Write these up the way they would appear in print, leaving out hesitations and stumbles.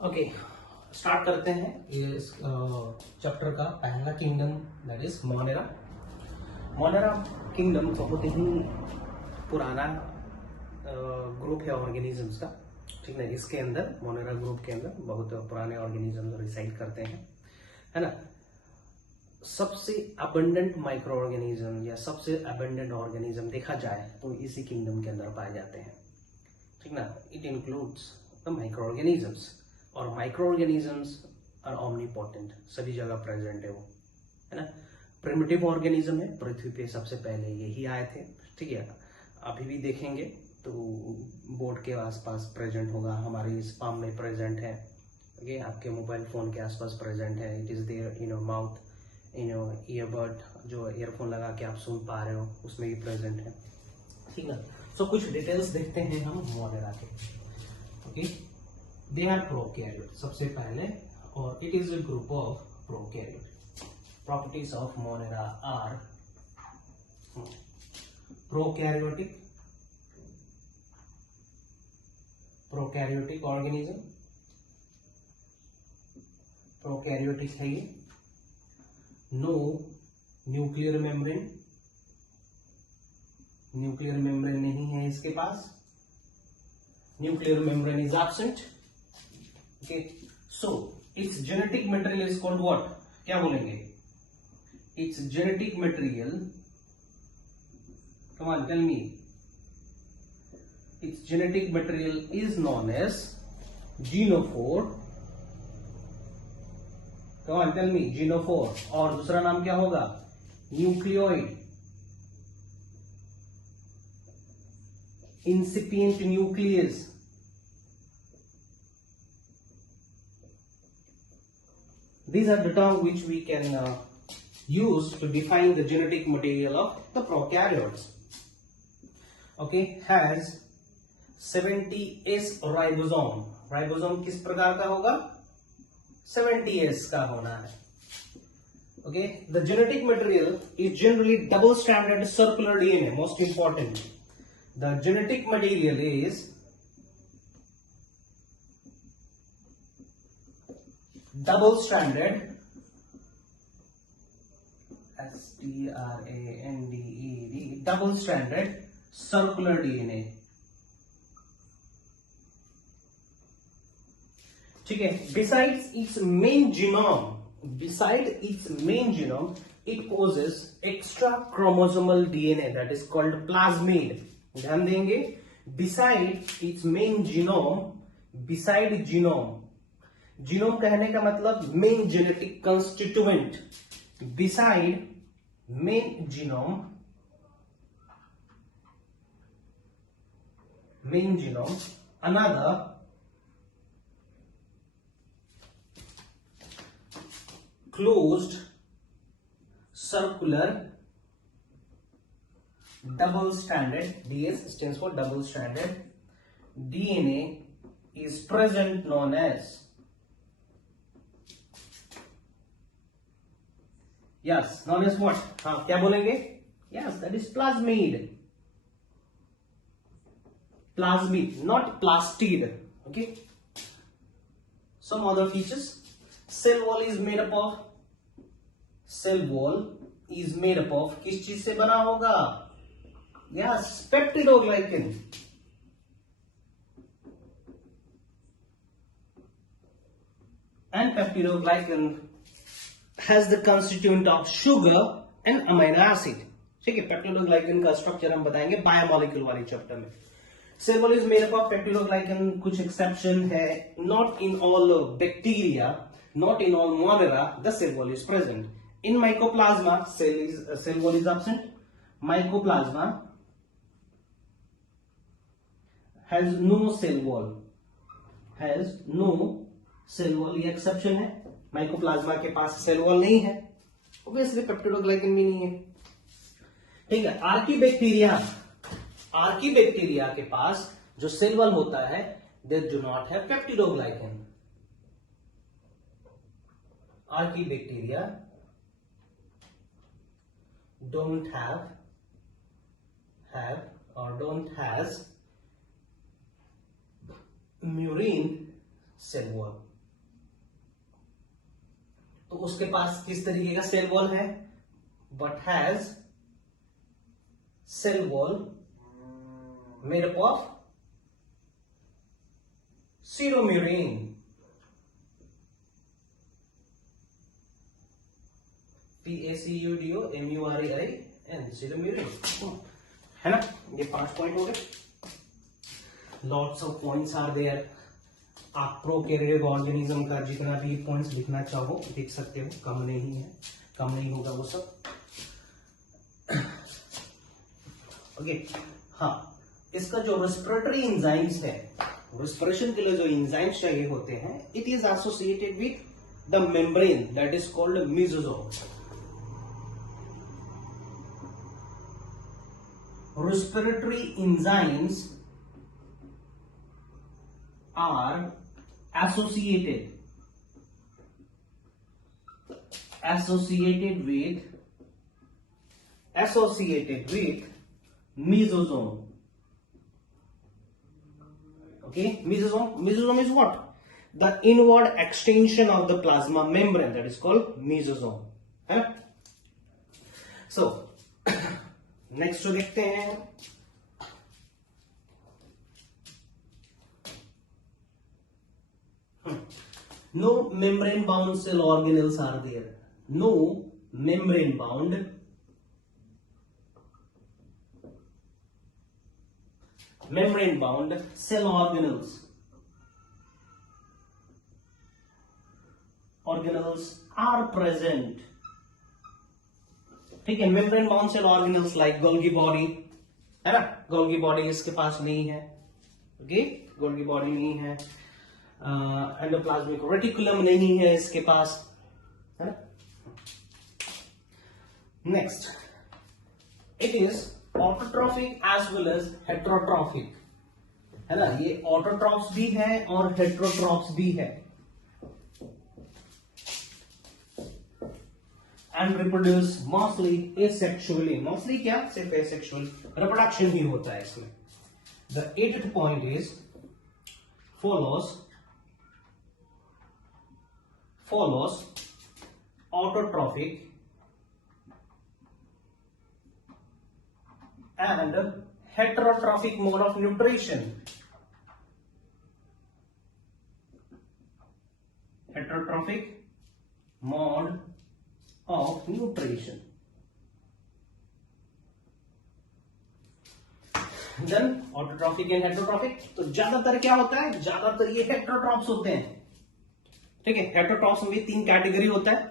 Okay, start करते हैं ये चैप्टर का पहला kingdom, that is Monera. Monera kingdom बहुत ही पुराना ग्रुप है ऑर्गेनिजम्स का, ठीक है। इसके अंदर मोनेरा ग्रुप के अंदर बहुत पुराने ऑर्गेनिज्म रिसाइड करते हैं, है ना। सबसे अबंडेंट माइक्रो ऑर्गेनिज्म या सबसे अबंडेंट ऑर्गेनिज्म देखा जाए तो इसी किंगडम के अंदर पाए जाते हैं, ठीक ना। It includes the micro organisms, और माइक्रो ऑर्गेनिजम्स आर ओमनीपोटेंट, सभी जगह प्रेजेंट है वो, है ना। प्रिमिटिव ऑर्गेनिज्म है, पृथ्वी पे सबसे पहले यही आए थे, ठीक है। अभी भी देखेंगे तो बोर्ड के आसपास प्रेजेंट होगा, हमारे इस पाम में प्रेजेंट है, ओके। आपके मोबाइल फोन के आसपास प्रेजेंट है, it is there in your mouth, in your earbud, जो ईयरफोन लगा के आप सुन पा रहे हो उसमें भी प्रेजेंट है, ठीक है। सो कुछ डिटेल्स देखते हैं हम मोनेरा के, ओके। दे आर प्रोकैरियोट सबसे पहले, और it is a group of prokaryote. Properties of monera are prokaryotic, prokaryotic organism, prokaryotic है ये। No nuclear membrane, nuclear membrane नहीं है इसके पास, nuclear membrane is absent, okay. So its genetic material is called what, क्या बोलेंगे? Its genetic material, come on tell me, its genetic material is known as genophore, come on tell me, genophore. और दूसरा नाम क्या होगा? Nucleoid, incipient nucleus, these are the terms which we can use to define the genetic material of the prokaryotes, okay। has 70s ribosome, ribosome किस प्रकार का होगा? 70s का होना है, okay। the genetic material is generally double stranded circular DNA, most important, the genetic material is double stranded, stranded, double stranded circular DNA, ठीक है। Besides its main genome, it possesses extra chromosomal DNA that is called plasmid, ध्यान देंगे। Beside its main genome, beside genome, genome कहने का मतलब main genetic constituent, beside main genome, main genome another closed circular double stranded, DS stands for double stranded DNA is present, known as, yes, known as what? हाँ, क्या बोलेंगे? Yes, that is plasmid, plasmid, not plastid, okay। Some other features: cell wall is made up of, cell wall is made up of, किस चीज से बना होगा? Yes, peptidoglycan, and peptidoglycan has the constituent of sugar and amino acid, ठीक है। Peptidoglycan का structure हम बताएंगे बायोमोलिक्यूल वाली चैप्टर में। Cell wall is made up of peptidoglycan, कुछ एक्सेप्शन है, not in all bacteria, not in all monera the cell wall is present. In mycoplasma cell wall is absent, mycoplasma has no cell wall, has no cell wall, ये exception है। Mycoplasma के पास cell wall नहीं है, obviously peptidoglycan भी नहीं है, ठीक है। आर्कीबैक्टीरिया के पास जो सेल वॉल होता है, they do not have peptidoglycan. Archaebacteria don't have or don't has murine cell wall, तो उसके पास किस तरीके का सेल वॉल है, but has cell wall made up of pseudomurein. PACUDOMURAIN, pseudomurein, है ना। ये 5 पॉइंट हो गए। Lots of points are there. आप प्रोकैरियोटिक ऑर्गेनिज्म का जितना भी पॉइंट्स लिखना चाहो लिख सकते हो, कम नहीं है, कम नहीं होगा वो सब। ओके, हाँ, इसका जो रेस्पिरेटरी एंजाइम्स है, रेस्पिरेशन के लिए जो एंजाइम्स चाहिए होते हैं, it is associated with the membrane that is called mesosome. Respiratory enzymes are associated with mesosome. Okay, mesosome is what? The inward extension of the plasma membrane, that is called mesosome. है? So next जो देखते हैं, no membrane bound cell organelles are there. No membrane bound cell organelles are present. ठीक है, membrane bound cell organelles like Golgi body, है ना, Golgi body इसके पास नहीं है। ओके, गोल्गी बॉडी नहीं है, एंडोप्लाज्मिक रेटिकुलम नहीं है इसके पास, है ना। Next, it is autotrophic as well as heterotrophic, है ना। ये ऑटोट्रॉफ्स भी है और हेट्रोट्रॉफ्स भी है। And reproduce mostly asexually. Mostly क्या, सिर्फ asexual reproduction ही होता है इसमें। The 8th point is follows autotrophic and heterotrophic mode of nutrition. Heterotrophic mode of nutrition. Then autotrophic and heterotrophic, तो ज्यादातर क्या होता है, ज्यादातर ये हेट्रोट्रॉप्स होते हैं। ठीक है, हेट्रोट्रॉप्स में 3 कैटेगरी होता है,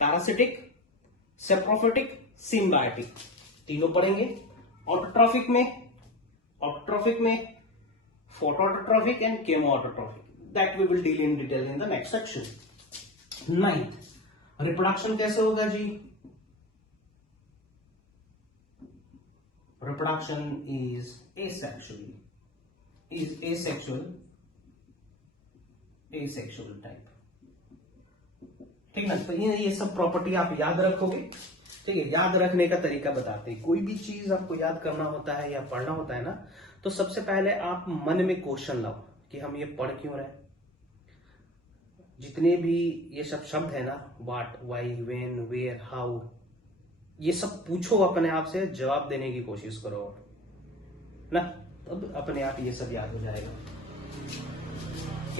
पैरासिटिक, सेप्रोफिटिक, सिम्बायोटिक, तीनों पढ़ेंगे। ऑटोट्रॉफिक में photoautotrophic and chemoautotrophic, that we will deal in detail in the next section. 9th, reproduction कैसे होगा जी? Reproduction is asexual type. ठीक ना, तो ये सब प्रॉपर्टी आप याद रखोगे। ठीक है, याद रखने का तरीका बताते हैं। कोई भी चीज आपको याद करना होता है या पढ़ना होता है ना, तो सबसे पहले आप मन में क्वेश्चन लाओ कि हम ये पढ़ क्यों रहे। जितने भी ये सब शब्द है ना, what, why, when, where, how, ये सब पूछो अपने आप से, जवाब देने की कोशिश करो ना, तब अपने आप ये सब याद हो जाएगा।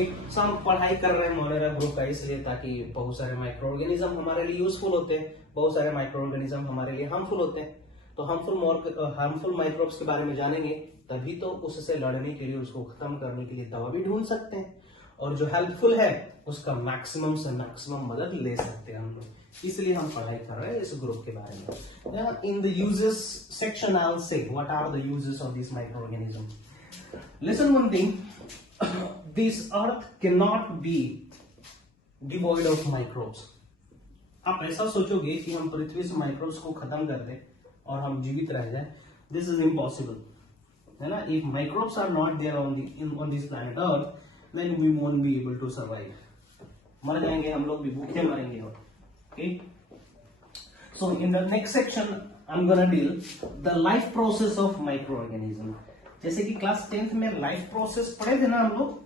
एक हम पढ़ाई कर रहे हैं मोनेरा ग्रुप का इसलिए ताकि बहुत सारे माइक्रो ऑर्गेनिज्म हमारे लिए यूजफुल होते हैं, बहुत सारे माइक्रो ऑर्गेनिज्म हमारे लिए हार्मफुल होते हैं। तो हार्मफुल माइक्रोब्स के बारे में जानेंगे तभी तो उससे लड़ने के लिए, उसको खत्म करने के लिए दवा भी ढूंढ सकते हैं, और जो हेल्पफुल है उसका मैक्सिमम से मैक्सिमम मदद ले सकते हैं हम लोग। इसलिए हम पढ़ाई कर रहे हैं इस ग्रुप के बारे में। In the uses section I will say what are the uses of this micro organism. Listen one thing, this earth can not be devoid of microbes. आप ऐसा सोचोगे कि हम पृथ्वी से माइक्रोब्स को खत्म कर दें और हम जीवित रह जाएं, दिस इज इम्पॉसिबल, है ना। If microbes are not there on this planet earth, then we won't be able to survive. मर जाएंगे हम लोग भी, भूखे मरेंगे। Okay, so in the next section I'm gonna deal the life process of microorganism. जैसे कि क्लास 10th में लाइफ प्रोसेस पढ़े थे ना हम लोग।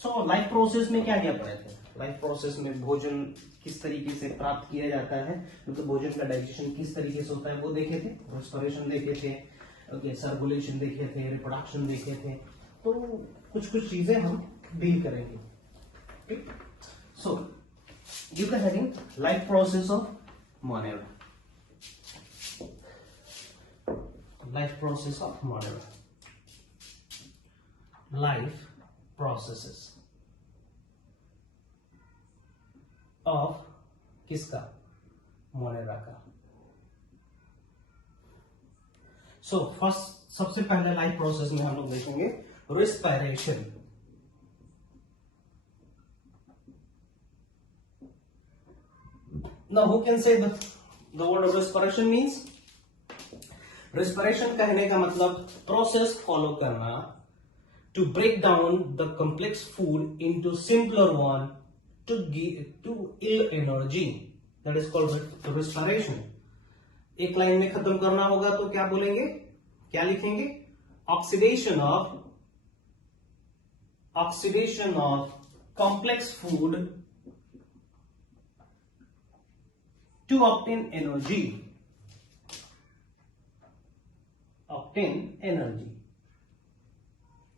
सो लाइफ प्रोसेस में क्या क्या पढ़े थे? लाइफ प्रोसेस में भोजन किस तरीके से प्राप्त किया जाता है, मतलब भोजन का डाइजेशन किस तरीके से होता है वो देखे थे, रेस्पिरेशन देखे थे, ओके, सर्कुलेशन देखे थे, रिप्रोडक्शन देखे थे। तो कुछ कुछ चीजें हम डील करेंगे। So you can having life process of Monera, life process of Monera, life processes of किसका, मोनेरा का। सो फर्स्ट, सबसे पहले लाइफ प्रोसेस में हम लोग देखेंगे respiration. Now who can say the word respiration means, respiration कहने का मतलब प्रोसेस फॉलो करना to break down the complex food into simpler one to yield energy, that is called respiration. एक लाइन में खत्म करना होगा तो क्या बोलेंगे, क्या लिखेंगे, oxidation of complex food to obtain energy,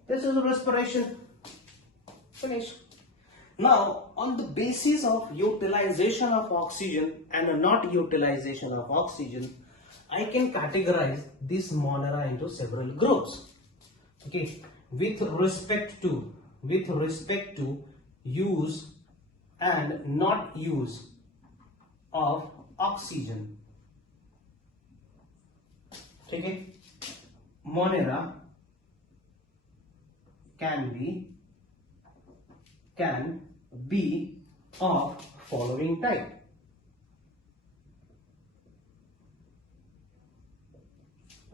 this is respiration. Finish. Now on the basis of utilization of oxygen and not utilization of oxygen, I can categorize this Monera into several groups. Okay, with respect to use and not use of oxygen. ठीक है, Monera can be of following type.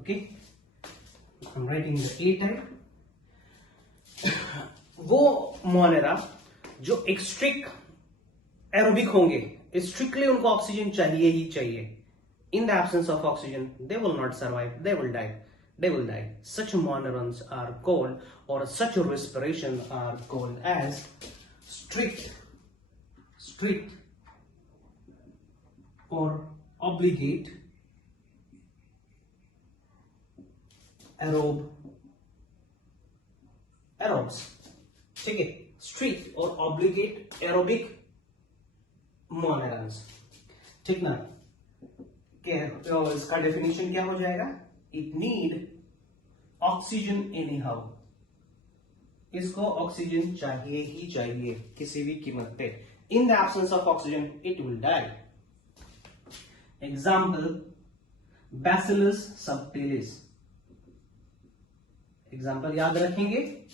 Okay, I'm writing the A type. वो Monera जो एक्सट्रिक aerobic होंगे, strictly उनको oxygen चाहिए ही चाहिए। In the absence of oxygen, they will not survive, they will die. Such monerons are called, or such respiration are called as strict or obligate aerobes। ठीक है, strict और obligate aerobic monerons। ठीक ना, इसका definition क्या हो जाएगा, it need oxygen anyhow, इसको ऑक्सीजन चाहिए ही चाहिए किसी भी कीमत पे। In the absence of oxygen it will die. Example, Bacillus subtilis, example याद रखेंगे,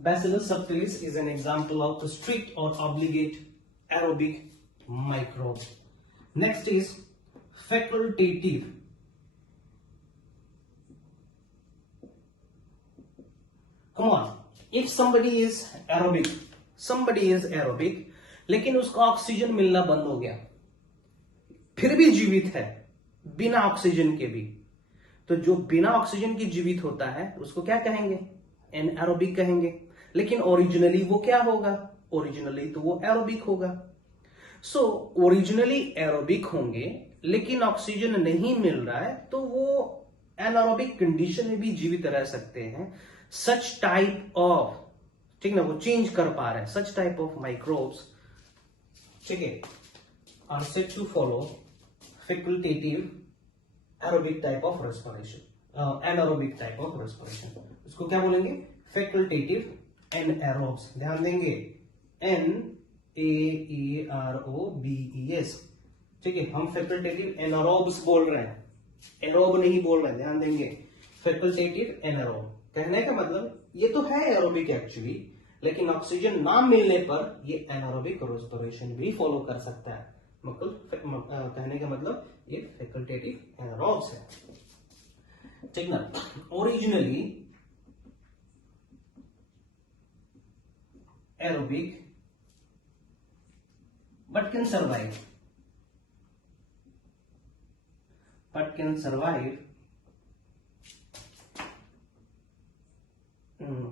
Bacillus subtilis is an example of a strict or obligate aerobic microbe. Next is facultative. Come on, if somebody is aerobic, लेकिन उसको oxygen मिलना बंद हो गया, फिर भी जीवित है बिना ऑक्सीजन के भी, तो जो बिना ऑक्सीजन के जीवित होता है उसको क्या कहेंगे, एनारोबिक कहेंगे। लेकिन ओरिजिनली वो क्या होगा, ओरिजिनली तो वो एरोबिक होगा। सो ओरिजिनली एरोबिक होंगे लेकिन ऑक्सीजन नहीं मिल रहा है तो वो एनारोबिक कंडीशन में भी जीवित रह सकते हैं। सच टाइप ऑफ, ठीक ना, वो चेंज कर पा रहे हैं, सच टाइप ऑफ माइक्रोब्स, ठीक है, are said to follow facultative aerobic type of respiration, anaerobic type of respiration. उसको क्या बोलेंगे, फैकल्टेटिव एनएरोब्स। ध्यान देंगे, NAAROBES, ठीक है, हम फैकल्टेटिव एनारोब्स बोल रहे हैं, एरोब नहीं बोल रहे हैं, ध्यान देंगे, फैकल्टेटिव एनारोब। कहने का मतलब ये तो है एरोबिक एक्चुअली, लेकिन ऑक्सीजन ना मिलने पर ये एनारोबिक रेस्पिरेशन भी फॉलो कर सकता है। मतलब कहने का मतलब ये फैकल्टेटिव एनारोब्स है, ठीक ना। Originally aerobic but can survive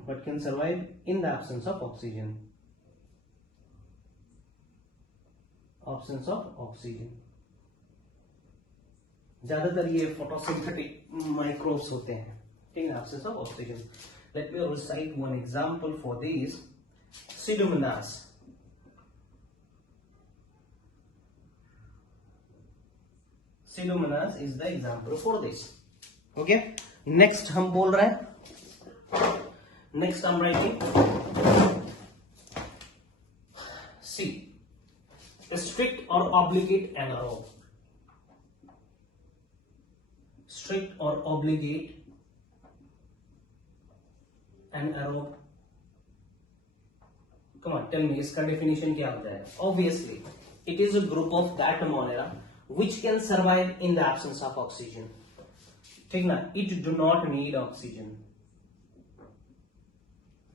but can survive in the absence of oxygen. Absence of oxygen. ज्यादातर ये फोटोसिंथेटिक माइक्रोब्स होते हैं, ठीक है, absence of oxygen. Let me recite one example for these. Pseudomonas. Pseudomonas is the example for this. Okay. Next हम बोल रहे हैं. Next I'm writing. C. Strict or obligate anaerobe. Strict or obligate anaerobe. Come on, tell me, इसका definition क्या हो जाएगा? Obviously, it is a group of that Monera which can survive in the absence of oxygen. ठीक ना? It do not need oxygen.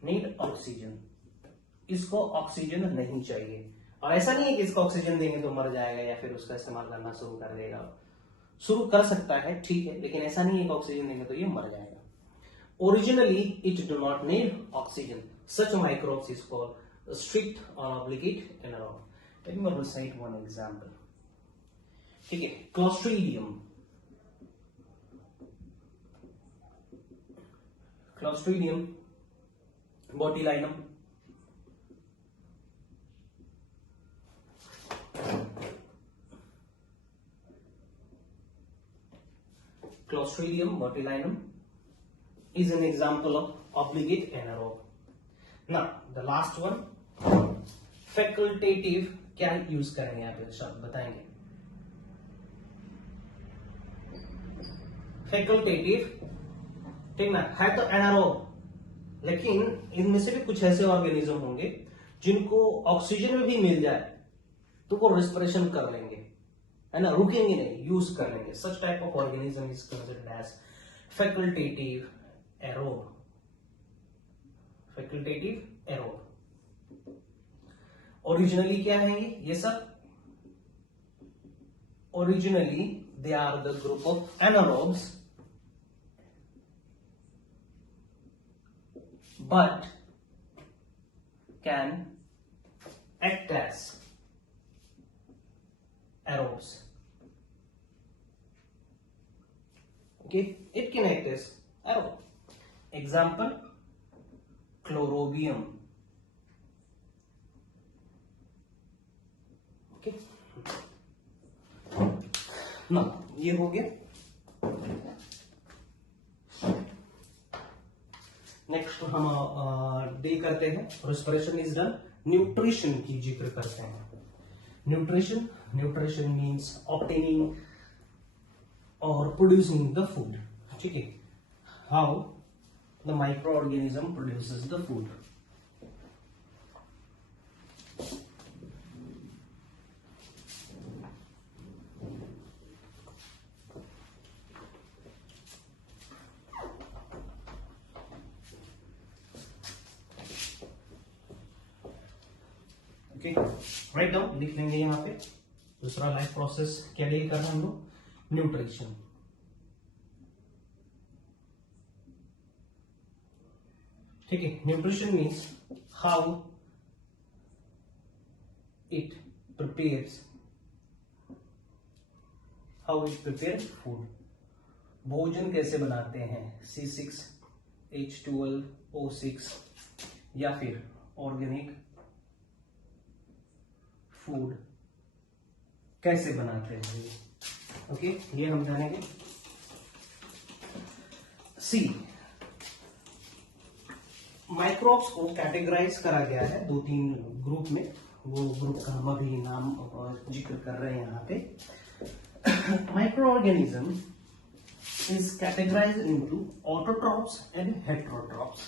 Need oxygen. इसको oxygen नहीं चाहिए. और ऐसा नहीं है कि इसको ऑक्सीजन देंगे तो मर जाएगा या फिर उसका इस्तेमाल करना शुरू कर देगा. शुरू कर सकता है, ठीक है, लेकिन ऐसा नहीं है कि ऑक्सीजन देंगे तो ये मर जाएगा. Originally it do not need oxygen. Such microbes is called strict और obligate anaerobe. Let me recite one example. ठीक है, clostridium. Clostridium botulinum. Clostridium botulinum is an example of obligate anaerobe. Now the last one, facultative. क्या use करेंगे आप इस शब्द बताएंगे? Facultative, ठीक ना, है तो एनारोब, लेकिन इनमें से भी कुछ ऐसे ऑर्गेनिज्म होंगे जिनको ऑक्सीजन में भी मिल जाए तो वो रेस्पिरेशन कर लेंगे, है ना, रुकेंगे नहीं, यूज कर लेंगे. Such type of organism is considered as facultative aerobe. Facultative aerobe. Originally क्या है ये सब? Originally they are the group of anaerobes but can act as aerobes. Okay, it can act as aerobe. Example, chlorobium. Okay, now ये हो गया. Next हम deal करते हैं. Respiration is done. न्यूट्रिशन की जिक्र करते हैं. न्यूट्रिशन, न्यूट्रिशन मीन्स ऑब्टेनिंग और प्रोड्यूसिंग द फूड. ठीक है, how the micro organism produces the food. Write down, लिख लेंगे यहां पे. दूसरा लाइफ प्रोसेस क्या डील कर रहे हैं हम लोग? न्यूट्रिशन. ठीक है, nutrition means how it prepares food. भोजन कैसे बनाते हैं? C6H12O6 या फिर ऑर्गेनिक फूड कैसे बनाते हैं. ओके, ये हम जानेंगे. सी, माइक्रोब्स को कैटेगराइज करा गया है 2-3 ग्रुप में. वो ग्रुप का हम अभी नाम जिक्र कर रहे हैं यहाँ पे. Micro organism is categorize into autotrophs and heterotrophs.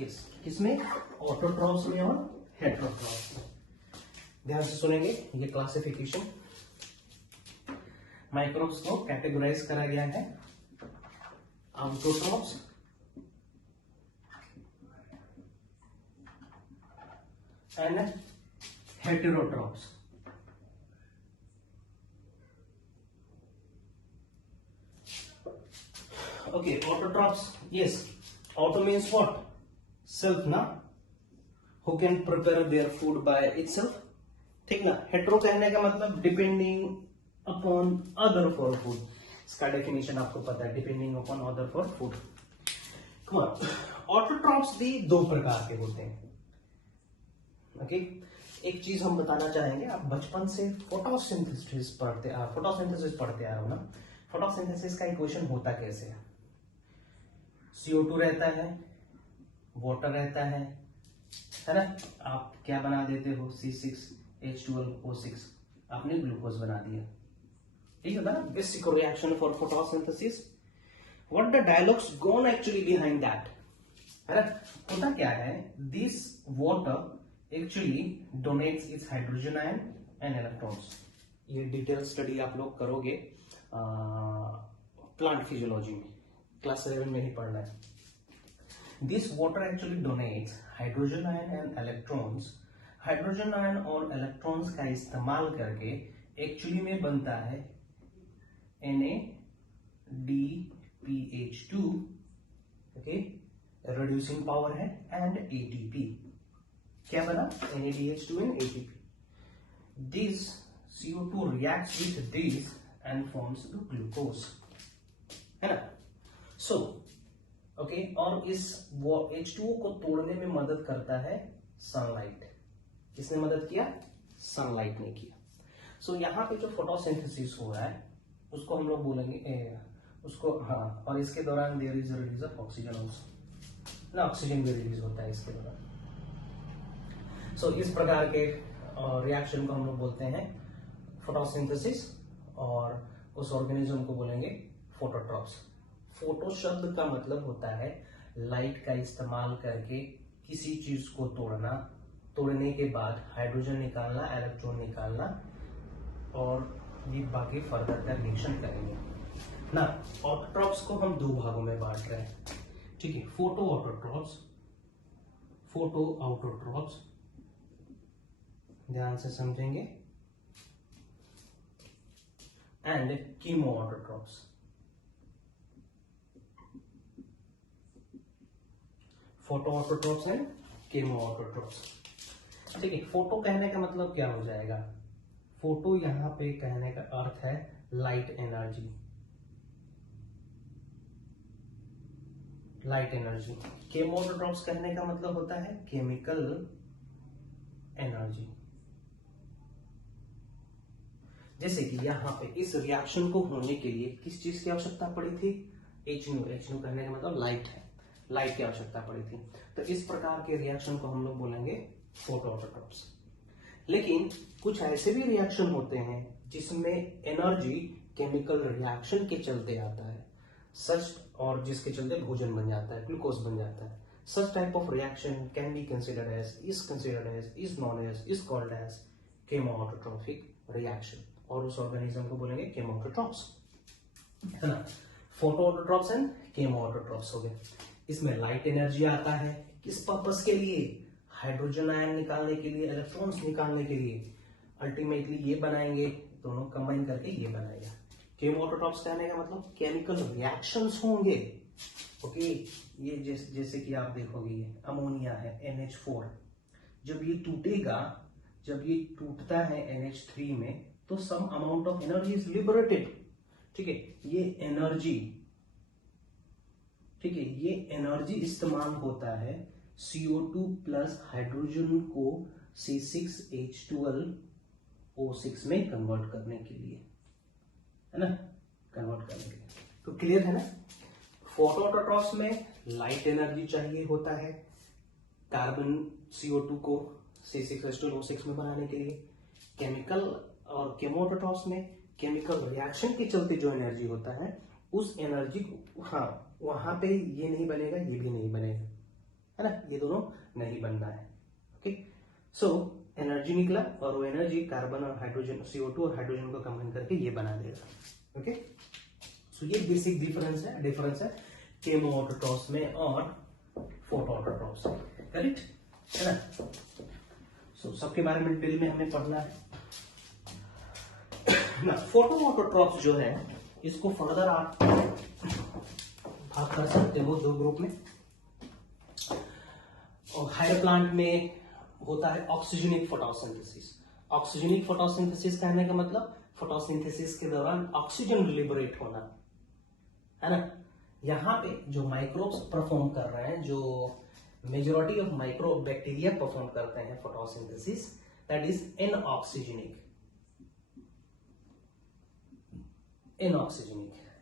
Yes, किसमें? ऑटोट्रॉप्स में और हेटेरोट्रॉप्स में. ध्यान से सुनेंगे ये क्लासिफिकेशन. माइक्रोब्स को कैटेगराइज करा गया है autotrophs and heterotrophs. Okay, autotrophs. Yes, auto means what? Self ना, who can prepare their food by itself, ठीक ना। हेट्रो कहने का मतलब depending upon other for food, इसका डेफिनेशन आपको पता है, depending upon other for food. Autotrophs भी दो प्रकार के होते हैं, ओके। एक चीज हम बताना चाहेंगे, आप बचपन से फोटोसिंथेसिस पढ़ते आ रहे हो ना। फोटोसिंथेसिस का इक्वेशन होता कैसे है? CO2 रहता है, वाटर रहता है ना। आप क्या बना देते हो? C6H12O6, आपने ग्लूकोज बना दिया, ठीक है ना। Basic reaction for photosynthesis. What the dialogues gone actually behind that, है ना। होता क्या है, this water actually donates its hydrogen ion and electrons. ये डिटेल स्टडी आप लोग करोगे प्लांट फिजियोलॉजी में, क्लास 7 में ही पढ़ना है। This water actually donates hydrogen ion and electrons. Hydrogen ion और इलेक्ट्रॉन्स का इस्तेमाल करके एक्चुअली में बनता है NADPH2, ओके, रिड्यूसिंग पावर है, एंड ATP। क्या बना? NADH2 and ATP. This CO2 reacts with this and forms the glucose, है ना। So, okay, और इस H2O को तोड़ने में मदद करता है सनलाइट। किसने मदद किया? सनलाइट ने किया। So, यहाँ पे जो फोटोसिंथेसिस हो रहा है उसको हम लोग बोलेंगे उसको, हाँ, और इसके दौरान there is release of oxygen also ना, ऑक्सीजन भी रिलीज होता है इसके दौरान। सो इस प्रकार के रिएक्शन को हम लोग बोलते हैं फोटोसिंथेसिस, और उस ऑर्गेनिज्म को बोलेंगे फोटोट्रॉप्स। फोटो शब्द का मतलब होता है लाइट का इस्तेमाल करके किसी चीज को तोड़ना, तोड़ने के बाद हाइड्रोजन निकालना, इलेक्ट्रॉन निकालना, और ये बाकी फर्दर का रिएक्शन करेंगे ना। ऑटोट्रॉप्स को हम दो भागों में बांट रहे हैं, ठीक है। फोटो ऑटोट्रॉप्स, फोटो ऑटोट्रॉप्स, ध्यान से समझेंगे, and chemo autotrophs. Photo autotrophs and chemo autotrophs, ठीक है। फोटो कहने का मतलब क्या हो जाएगा? फोटो यहां पे कहने का अर्थ है light energy, light energy. Chemo autotrophs कहने का मतलब होता है केमिकल एनर्जी। जैसे कि यहाँ पे इस रिएक्शन को होने के लिए किस चीज की आवश्यकता पड़ी थी? HNO कहने का मतलब लाइट है, लाइट की आवश्यकता पड़ी थी। तो इस प्रकार के रिएक्शन को हम लोग बोलेंगे फोटो ऑटोट्रॉप्स। लेकिन कुछ ऐसे भी रिएक्शन होते हैं जिसमें एनर्जी केमिकल रिएक्शन के चलते आता है, सच, और जिसके चलते भोजन बन जाता है, ग्लूकोज बन जाता है। Such type of reaction can be considered as, is known as, is called as chemoautotrophic reaction, और उस ऑर्गेनिज्म को बोलेंगे केमोऑटोट्रॉप्स, है ना। फोटोऑटोट्रॉप्स एंड केमोऑटोट्रॉप्स हो गए। इसमें लाइट एनर्जी आता है, किस पर्पस के लिए? हाइड्रोजन आयन निकालने के लिए, इलेक्ट्रॉन्स निकालने के लिए। अल्टीमेटली ये बनाएंगे, दोनों कंबाइन करके ये बनाएगा। केमोऑटोट्रॉप्स कहने का मतलब केमिकल रिएक्शंस होंगे, ओके। ये जैसे कि आप देखोगे, ये अमोनिया है NH4, जब ये टूटेगा, जब ये टूटता है NH3 में, तो some amount of energy is liberated, ठीक है। ये एनर्जी, ठीक है, ये एनर्जी इस्तेमाल होता है CO2 प्लस हाइड्रोजन को C6H12O6 में कन्वर्ट करने के लिए, है ना, कन्वर्ट करने के लिए। तो क्लियर है ना। फोटोऑटोट्रॉप्स में लाइट एनर्जी चाहिए होता है कार्बन CO2 को C6H12O6 में बनाने के लिए। केमिकल और केमोऑटोट्रॉप्स में केमिकल रिएक्शन के चलते जो एनर्जी होता है, उस एनर्जी को, हाँ, वहां पे ये नहीं बनेगा, ये भी नहीं बनेगा, है ना, ये दोनों नहीं बनना है, ओके। सो एनर्जी निकला, और वो एनर्जी कार्बन और हाइड्रोजन, CO2 और हाइड्रोजन को कंबाइन करके ये बना देगा, ओके। सो ये बेसिक डिफरेंस है केमोऑटोट्रॉप्स में और फोटोऑटोट्रॉप्स में, करेक्ट है ना। सो सबके बारे में डिटेल में हमें पढ़ना है ना। फोटोऑटोट्रॉप्स जो है, इसको फर्दर आप भाग कर सकते हो दो ग्रुप में। और हायर प्लांट में होता है ऑक्सीजनिक फोटोसिंथेसिस। ऑक्सीजनिक फोटोसिंथेसिस कहने का मतलब फोटोसिंथेसिस के दौरान ऑक्सीजन लिबरेट होना, है ना। यहाँ पे जो माइक्रोब्स परफॉर्म कर रहे हैं, जो majority of microbe bacteria perform करते हैं photosynthesis, that is anoxygenic,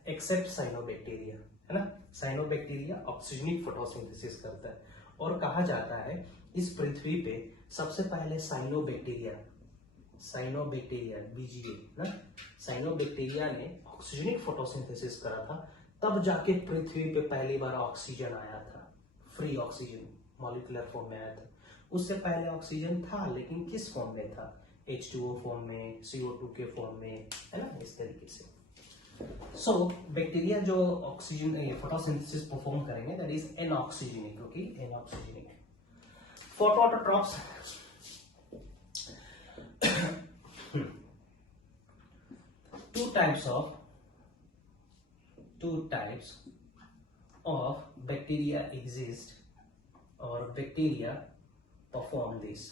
except cyanobacteria, है ना। साइनोबैक्टीरिया ऑक्सीजनिक फोटोसिंथेसिस करता है। और कहा जाता है इस पृथ्वी पे सबसे पहले साइनोबैक्टीरिया बीजीए ना, साइनोबैक्टीरिया ने ऑक्सीजनिक फोटोसिंथेसिस करा था, तब जाके पृथ्वी पे पहली बार ऑक्सीजन आया था, फ्री ऑक्सीजन मॉलिक्यूलर फॉर्म में आया था। उससे पहले ऑक्सीजन था, लेकिन किस फॉर्म में था? H2O फॉर्म में, CO2 के फॉर्म में, है ना, इस तरीके से। सो बैक्टीरिया जो ऑक्सीजन फोटोसिंथेसिस परफॉर्म करेंगे, that is anoxygenic, okay, anoxygenic. Photoautotrophs two types of bacteria exist, or bacteria perform this,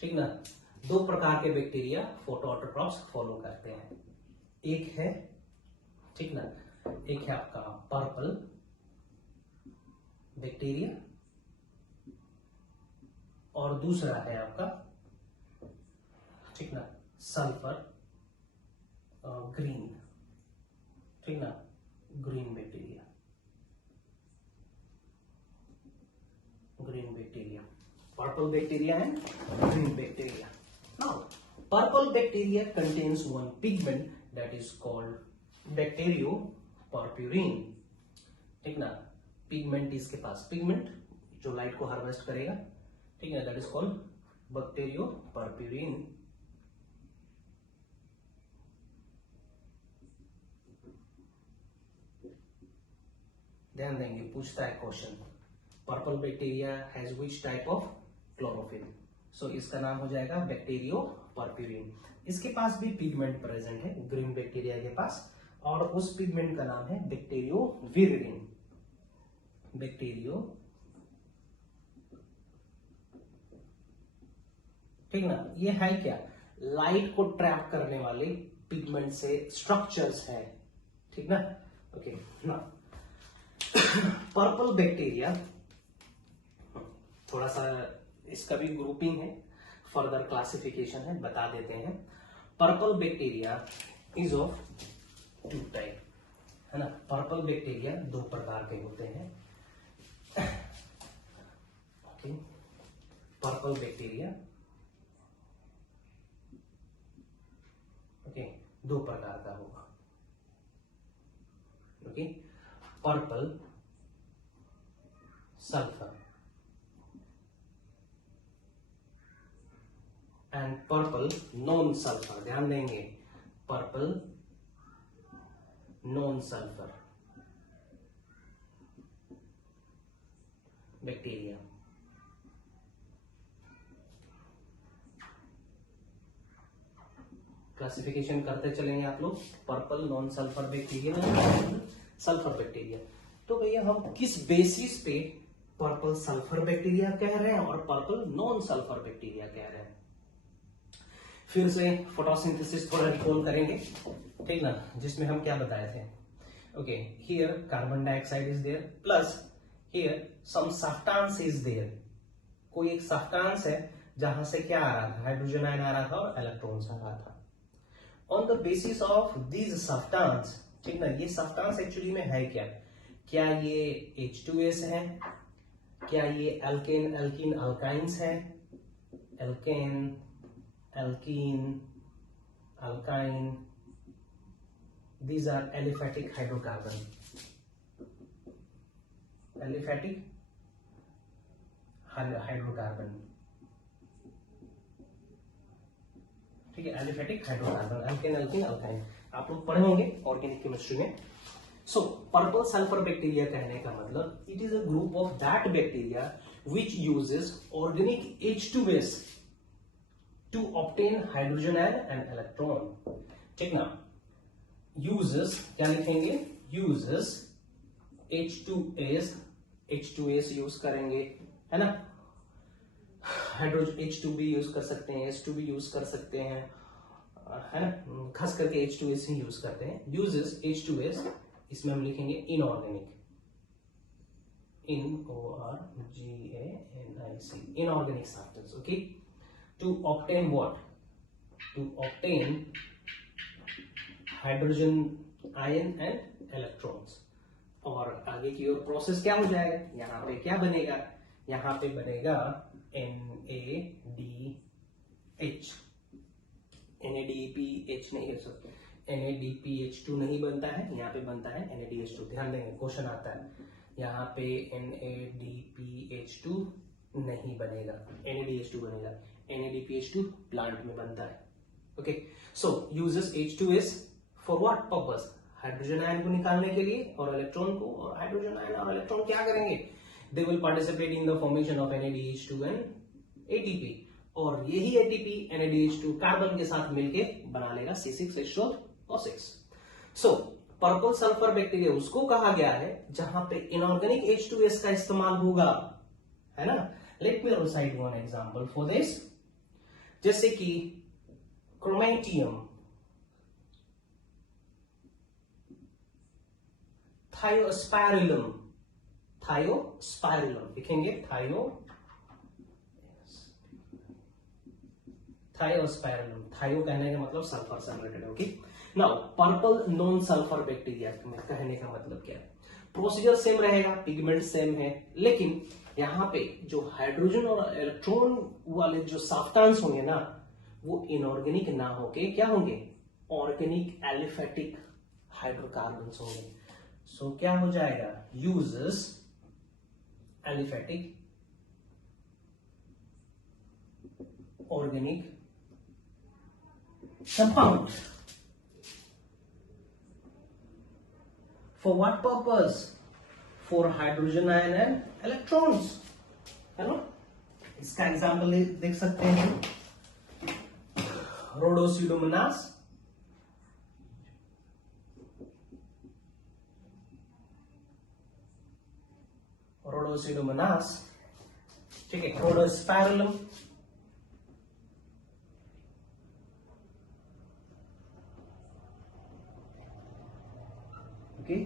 ठीक ना। दो प्रकार के बैक्टीरिया फोटोऑटोट्रॉप्स फॉलो करते हैं। एक है, ठीक ना, एक है आपका पर्पल बैक्टीरिया, और दूसरा है आपका, ठीक ना, सल्फर ग्रीन, ठीक ना, green bacteria, purple bacteria and green bacteria. Now, purple bacteria contains one pigment that is called bacteriopurpurin, ठीक ना। पिगमेंट इसके पास, पिगमेंट जो लाइट को हार्वेस्ट करेगा, ठीक है, दैट इज कॉल्ड bacteriopurpurin। ध्यान देंगे, पूछता है question, purple bacteria has which type of chlorophyll, so इसका नाम हो जाएगा बैक्टीरियोपर्प्यूरिन। इसके पास भी पिगमेंट प्रेजेंट है ग्रीन बैक्टीरिया के पास, और उस पिगमेंट का नाम है बैक्टीरियोविरिन, ठीक ना। ये है क्या? लाइट को ट्रैप करने वाले पिगमेंट से स्ट्रक्चर्स है, ठीक ना, ओके ना। पर्पल बैक्टीरिया, थोड़ा सा इसका भी ग्रुपिंग है, फर्दर क्लासिफिकेशन है, बता देते हैं। Purple bacteria is of two type, है ना। पर्पल बैक्टीरिया दो प्रकार के होते हैं, ओके। पर्पल बैक्टीरिया, ओके, दो प्रकार का होगा, okay. Purple sulphur and purple non sulphur. ध्यान देंगे, purple non sulphur bacteria. Classification करते चलेंगे आप लोग, purple non sulphur bacteria, sulphur bacteria. तो भैया हम किस बेसिस पे पर्पल सल्फर बैक्टीरिया कह रहे हैं और पर्पल नॉन सल्फर बैक्टीरिया कह रहे हैं? फिर से फोटोसिंथेसिस थोड़ा रिकॉल करेंगे, ठीक ना, जिसमें हम क्या बताए थे। Okay, here carbon dioxide is there, plus here some substance is there. कोई एक सब्सटेंस है जहां से क्या आ रहा था? हाइड्रोजन आयन आ रहा था और इलेक्ट्रॉन्स आ रहा था। On the basis of this substance, ठीक ना, ये सब्सटेंस एक्चुअली में है क्या? क्या ये H2S है? क्या ये एल्केन एल्कीन अल्काइंस है? Alkane alkene, alkyne, these are aliphatic hydrocarbon, aliphatic hydrocarbon, ठीक है, aliphatic hydrocarbon, alkane, alkene, alkyne आप लोग पढ़े होंगे ऑर्गेनिक केमिस्ट्री में। सो पर्पल सल्फर बैक्टीरिया कहने का मतलब, it is a group of that bacteria which uses organic H2S to obtain hydrogen atom and electron, ठीक ना। uses क्या लिखेंगे? uses H2S यूज करेंगे, है ना। हाइड्रोजन H2 भी यूज कर सकते हैं, H2 भी यूज कर सकते हैं, है ना। खास करके H2S ही यूज करते हैं। यूजेस H2S, इसमें हम लिखेंगे inorganic, INORGANIC, inorganic substance. Okay, to obtain what? To obtain hydrogen ion and electrons. और आगे की ओर प्रोसेस क्या हो जाएगा, यहाँ पे क्या बनेगा, यहाँ पे बनेगा NADH, NADPH नहीं है, सर NADPH2 नहीं बनता है, यहाँ पे बनता है NADH2। ध्यान देंगे, क्वेश्चन आता है, यहाँ पे NADPH2 नहीं बनेगा, NADH2 बनेगा। NADPH2 प्लांट में बनता है। Okay, so uses H2S for what purpose? Hydrogen ion को निकालने के लिए और इलेक्ट्रॉन को। और हाइड्रोजन आयन और इलेक्ट्रॉन क्या करेंगे? They will participate in the formation of NADH2 and ATP, और यही ATP NADH2 कार्बन के साथ मिलके बना लेगा C6H12O6। सो पर्पल सल्फर बैक्टीरिया उसको कहा गया है जहां पे इनऑर्गेनिक H2S का इस्तेमाल होगा, है ना। Late me recite one example for this, जैसे कि क्रोमेटियम, थायोस्पाइरुलम, लिखेंगे थायोस्पाइरुलम, थायो कहने का मतलब सल्फर से related. Okay, now purple non sulphur bacteria कहने का मतलब क्या है? प्रोसीजर सेम रहेगा, पिगमेंट सेम है, लेकिन यहाँ पे जो हाइड्रोजन और इलेक्ट्रॉन वाले जो सब्सटेंस होंगे ना, वो इनऑर्गेनिक ना होके क्या होंगे? ऑर्गेनिक एलिफेटिक हाइड्रोकार्बन्स होंगे। सो क्या हो जाएगा? Uses aliphatic organic compound. For what purpose? For hydrogen ion and electrons, है ना। इसका एग्जाम्पल देख सकते हैं, रोडोस्यूडोमोनास, ठीक है, रोडोस्पाइरुलम, ये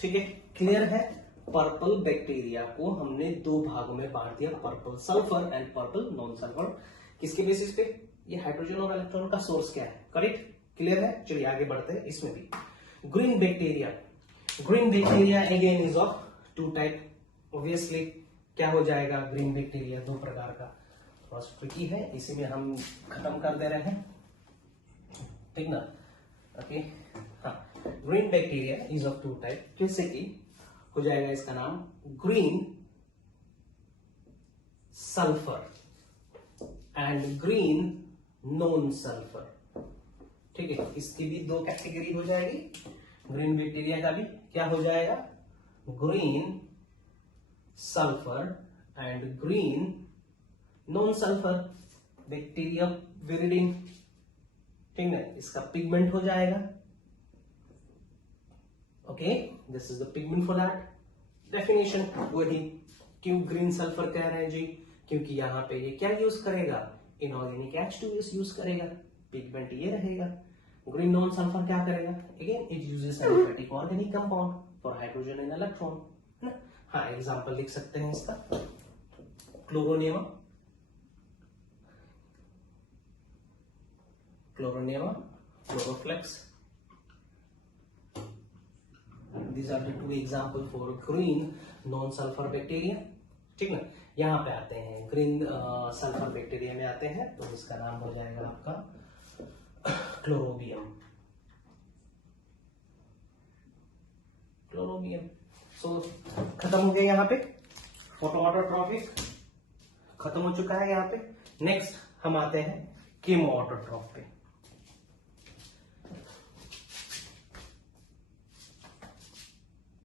ठीक है, क्लियर है। पर्पल बैक्टीरिया को हमने दो भागों में बांट दिया, purple sulphur and purple non sulphur. किसके बेसिस पे? ये हाइड्रोजन और इलेक्ट्रॉन का सोर्स क्या है, करेक्ट, क्लियर है। चलिए आगे बढ़ते हैं। इसमें भी green bacteria again is of two type. Obviously क्या हो जाएगा? ग्रीन बैक्टीरिया दो प्रकार का, थोड़ा ट्रिकी है, इसी में हम खत्म कर दे रहे हैं, ठीक ना। ओके, हाँ, green bacteria is of two type, जैसे कि हो जाएगा इसका नाम green sulphur and green non sulphur, ठीक है। इसकी भी दो कैटेगरी हो जाएगी। ग्रीन बैक्टीरिया का भी क्या हो जाएगा? Green sulphur and green non sulphur bacteria viridin, ठीक है। इसका पिगमेंट हो जाएगा, okay, this is the pigment for that. Definition वही, क्यों ग्रीन सल्फर कह रहे हैं जी? क्योंकि यहां पे ये क्या यूज करेगा? इनऑर्गेनिक H2S यूज करेगा, पिगमेंट ये रहेगा। ग्रीन नॉन सल्फर क्या करेगा? Again it uses aliphatic organic compound for hydrogen and electron, है ना। हाँ, एग्जांपल लिख सकते हैं इसका, क्लोरोनेमा, क्लोरोफ्लेक्स। These are the two example for green non-sulfur bacteria, ठीक ना। यहाँ पे आते हैं ग्रीन सल्फर बैक्टीरिया में आते हैं, तो इसका नाम हो जाएगा आपका क्लोरोबियम। सो खत्म हो गया यहाँ पे, फोटोऑटोट्रॉपिक खत्म हो चुका है यहाँ पे। नेक्स्ट हम आते हैं केमोऑटोट्रॉप पे।